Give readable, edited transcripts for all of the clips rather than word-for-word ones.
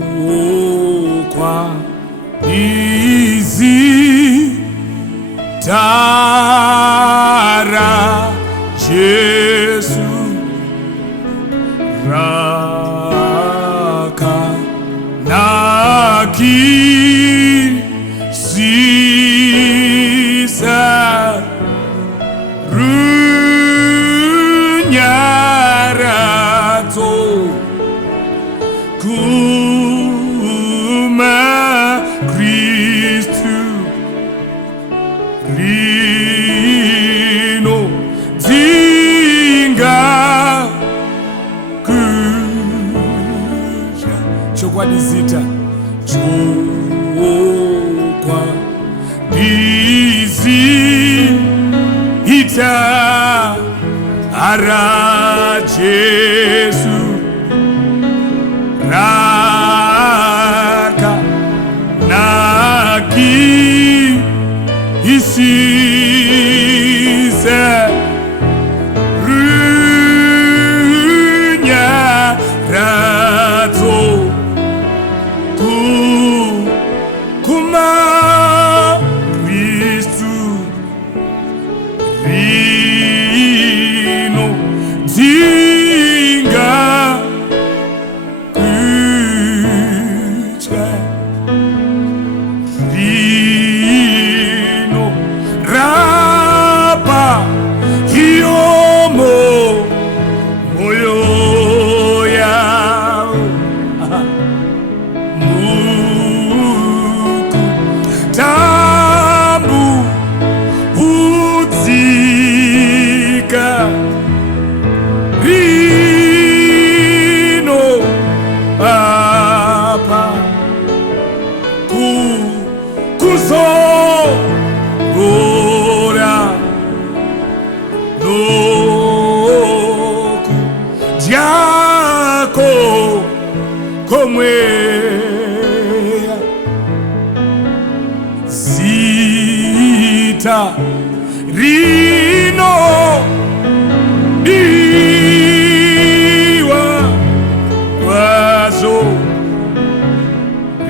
chukwa hizi tara Yesu raka na kisisa runyarato kuma Kristu rino zinga kuja chokwa dizita chokwa dizita ara Yesu raka naki isise runyarato kuma Kristu rino zinga kuja rino rapa hiyomo moyo yao muku tambu utika rino apa kuzora noku jako komwea zita rino diwa wazo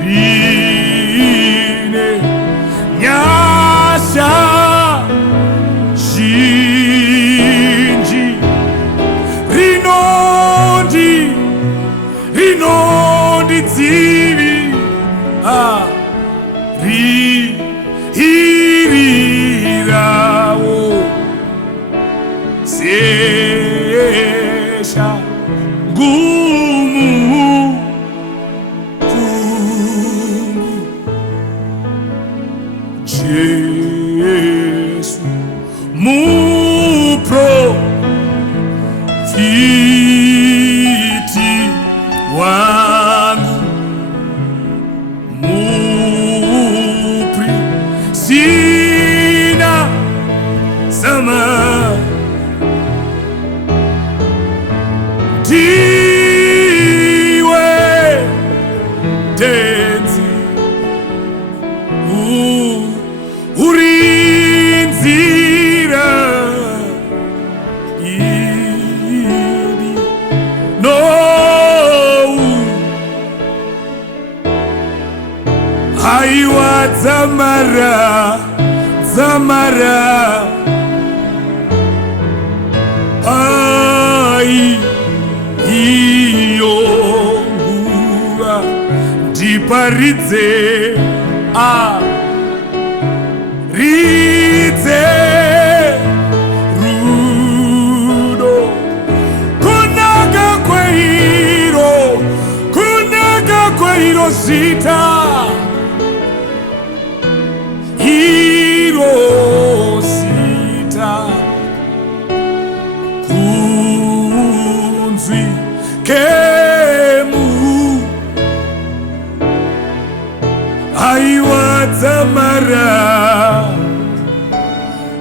rine nyasha shinji rinondi dzivi irirawo sesha gumu kungu Yesu muprofiti wangu mupri sina sama diwe tenzi urinzira idi no aiwa zamara ai iyongura ndiparidze ridze rudo kunaka kweiro zita iro zita kunzwi kemu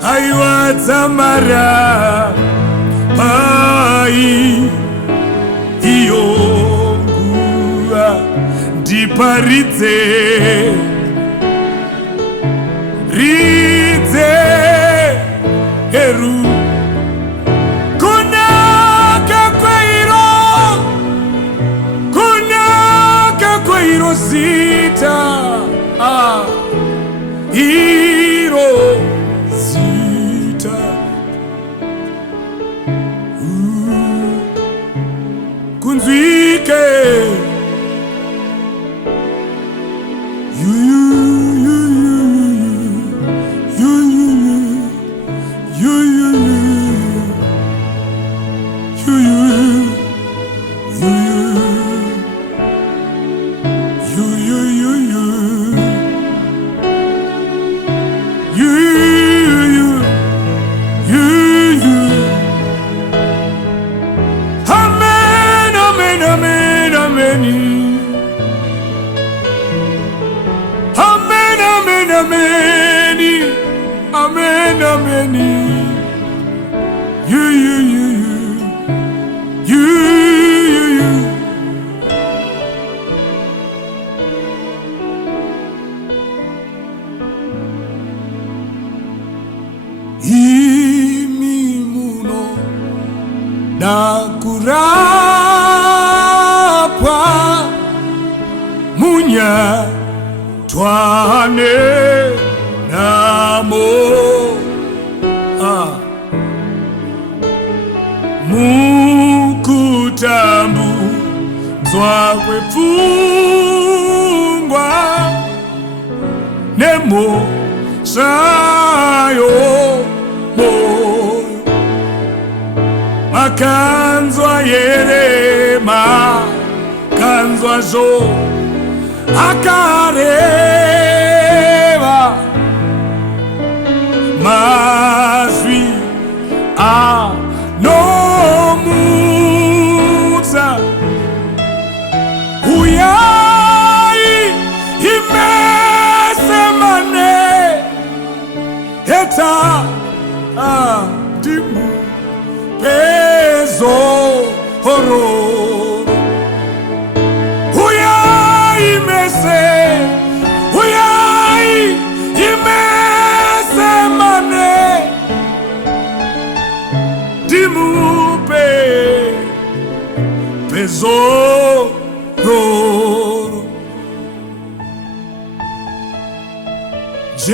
aiwa zamara pai iyongura ndiparidze ridze eru kunaka kweiro kunaka zita iro zita kunzwike Amen, amen. You. Imi muno nakurapa munya twane namo mukutambu zwakwe pfungwa nemo sayo moyo makanzwa yerema kanzwa zo akareva mazwi anomutsa uyai imesemane eta dimu pezo horror uyai imese uyai imesemane dimu pezo horror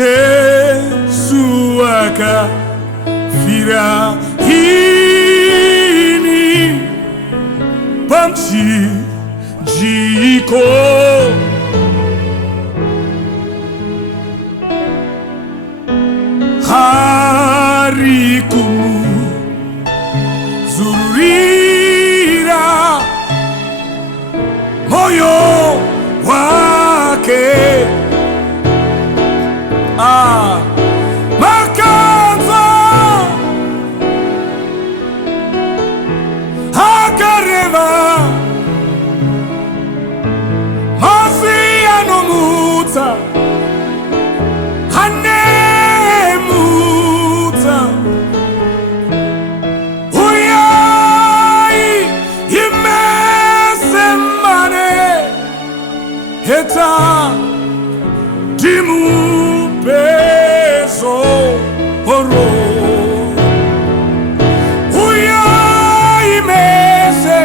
Jesu akafira ini pamchinjiko hari kumuzurira moyo wake makanza akareva masianomutsa hanemutsa uyai imesemane heta dimu peso horror uyai mese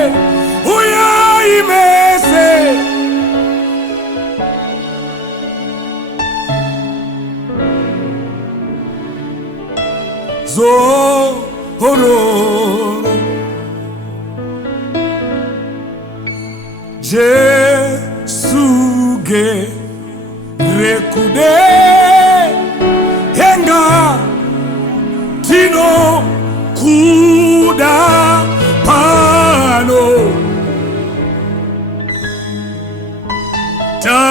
zo horror Jesu ge rekude henga tino kuda pano ta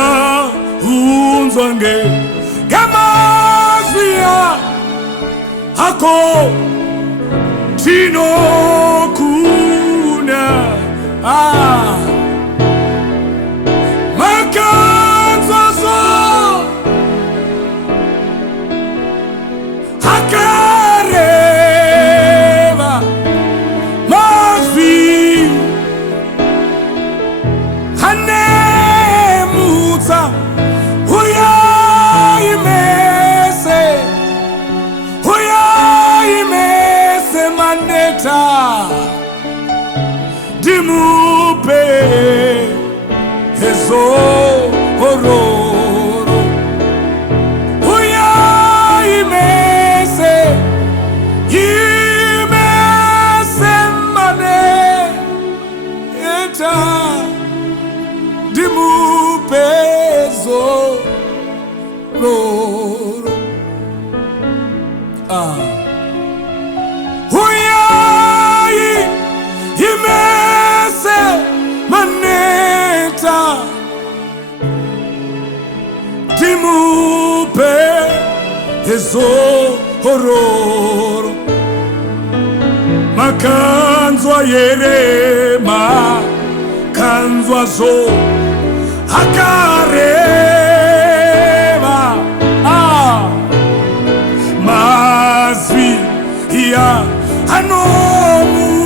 unzwange gamazia hako tino kuna makanzazo akareva mazvi hanemutsa uyai mese maneta dimupe hezo roro huyai imese maneta timupe ezororo makanzwa yerema kanzwa zo akareva mazwi ya anomudza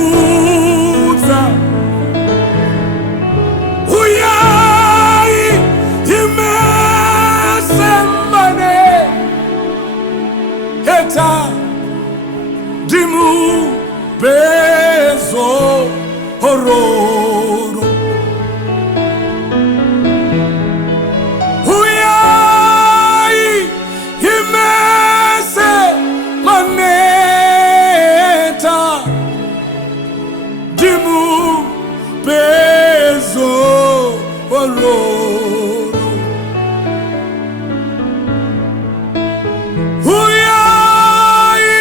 uyai imesembane eta dimu bezo hororo huyai imese maneta dimu bezo hororo huyai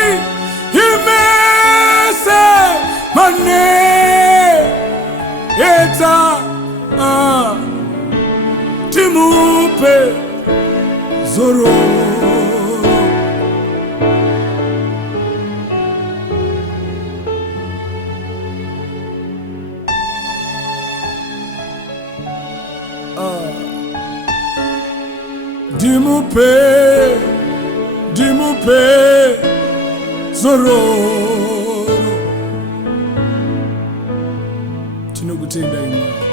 imese maneta timupe zoro dimupe zoro tinokutenda ino